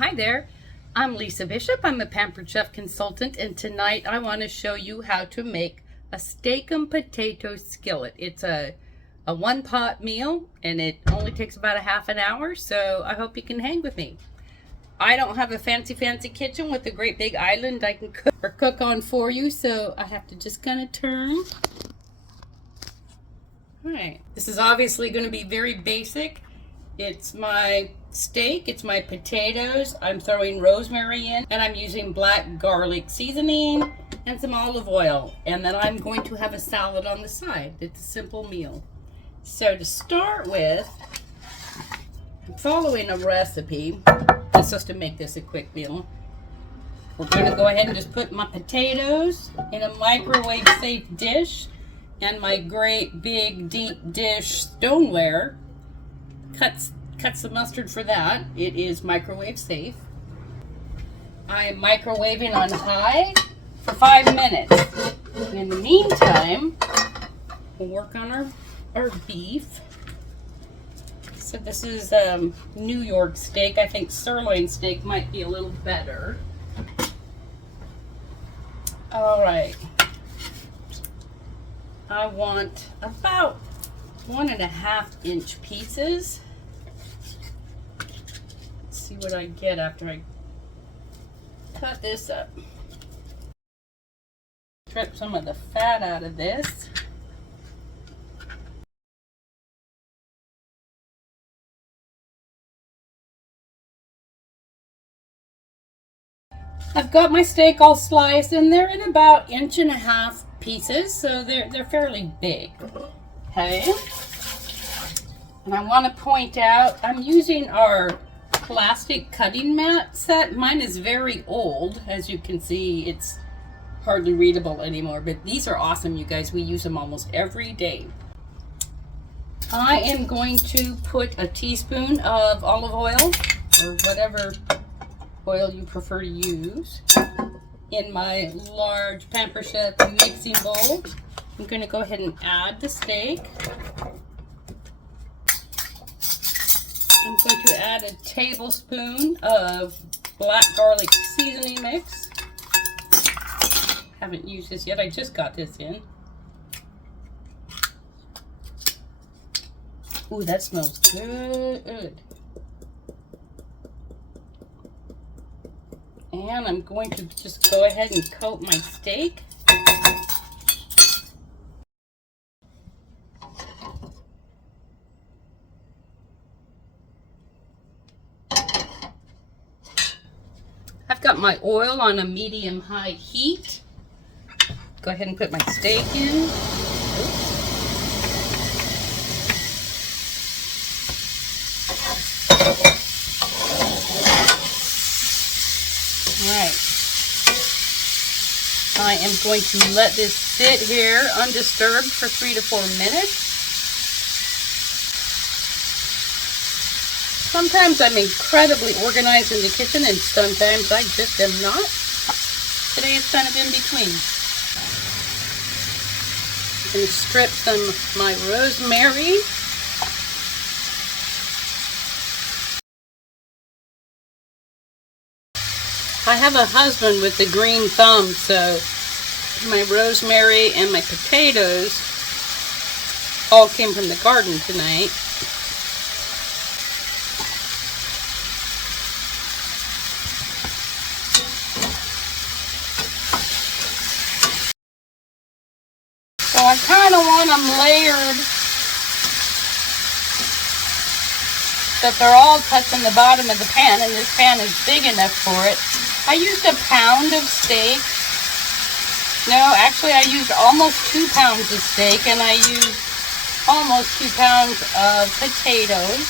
Hi there, I'm Lisa Bishop. I'm a Pampered Chef consultant, and tonight I want to show you how to make a steak and potato skillet. It's a one-pot meal, and it only takes about a half an hour, so I hope you can hang with me. I don't have a fancy kitchen with a great big island I can cook on for you, so I have to just kind of turn. All right, this is obviously going to be very basic. It's my steak, it's my potatoes, I'm throwing rosemary in, and I'm using black garlic seasoning and some olive oil. And then I'm going to have a salad on the side. It's a simple meal. So to start with, I'm following a recipe. It's just to make this a quick meal. We're going to go ahead and just put my potatoes in a microwave safe dish and my great big deep dish stoneware. Cuts the mustard for that. It is microwave safe. I'm microwaving on high for 5 minutes. And in the meantime, we'll work on our beef. So this is New York steak. I think sirloin steak might be a little better. All right. I want about 1.5 inch pieces. Let's see what I get after I cut this up. Strip some of the fat out of this. I've got my steak all sliced, and they're in about 1.5 inch pieces, so they're fairly big. Okay. And I want to point out, I'm using our plastic cutting mat set. Mine is very old. As you can see, it's hardly readable anymore, but these are awesome, you guys. We use them almost every day. I am going to put a teaspoon of olive oil, or whatever oil you prefer to use, in my large Pampered Chef mixing bowl. I'm going to go ahead and add the steak. I'm going to add a tablespoon of black garlic seasoning mix. Haven't used this yet. I just got this in. Ooh, that smells good. And I'm going to just go ahead and coat my steak. I've got my oil on a medium-high heat. Go ahead and put my steak in. Alright. I am going to let this sit here undisturbed for 3 to 4 minutes. Sometimes I'm incredibly organized in the kitchen, and sometimes I just am not. Today it's kind of in between. I'm going to strip some of my rosemary. I have a husband with a green thumb, so my rosemary and my potatoes all came from the garden tonight. So I kind of want them layered, that they're all touching the bottom of the pan, and this pan is big enough for it. I used 1 pound of steak. No, actually I used almost 2 pounds of steak, and I used almost 2 pounds of potatoes.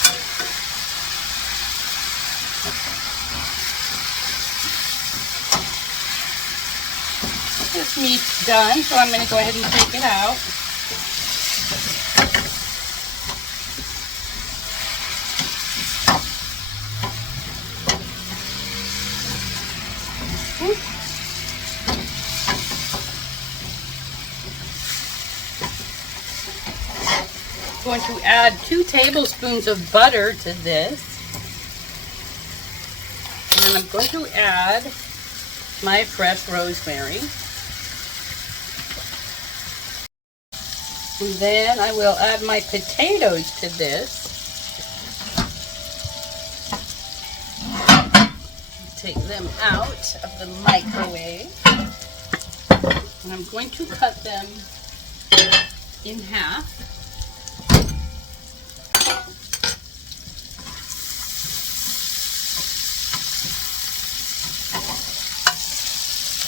This meat's done, so I'm going to go ahead and take it out. I'm going to add 2 tablespoons of butter to this. And I'm going to add my fresh rosemary. And then I will add my potatoes to this. Take them out of the microwave. And I'm going to cut them in half.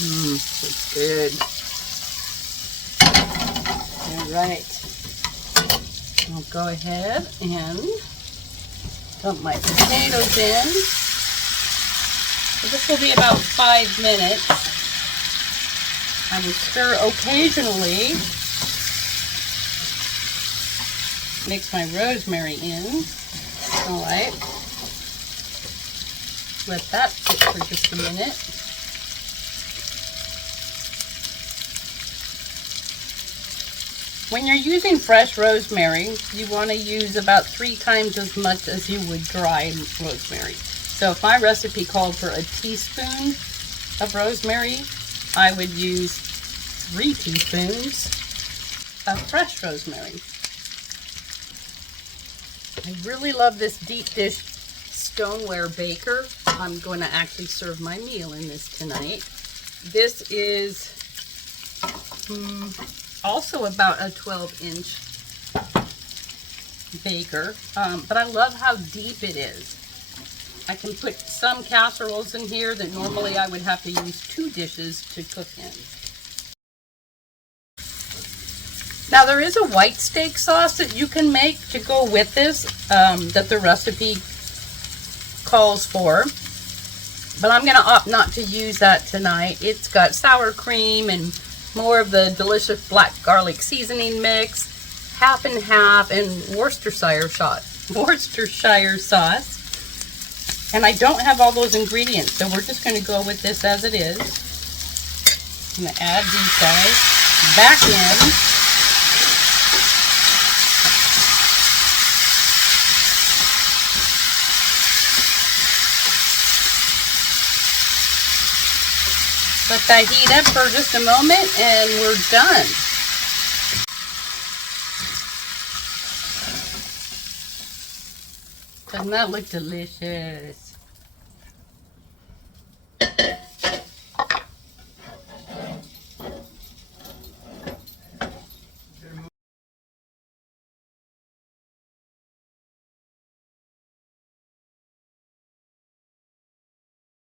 So good. All right. I'll go ahead and dump my potatoes in. So this will be about 5 minutes. I will stir occasionally. Mix my rosemary in. All right. Let that sit for just a minute. When you're using fresh rosemary, you want to use about 3 times as much as you would dry rosemary. So if my recipe called for a teaspoon of rosemary, I would use 3 teaspoons of fresh rosemary. I really love this deep dish stoneware baker. I'm going to actually serve my meal in this tonight. This is also about a 12-inch baker, but I love how deep it is. I can put some casseroles in here that normally I would have to use 2 dishes to cook in. Now there is a white steak sauce that you can make to go with this that the recipe calls for, but I'm going to opt not to use that tonight. It's got sour cream and more of the delicious black garlic seasoning mix, half and half, and Worcestershire sauce. And I don't have all those ingredients, so we're just going to go with this as it is. I'm going to add these guys back in. Let that heat up for just a moment and we're done. Doesn't that look delicious?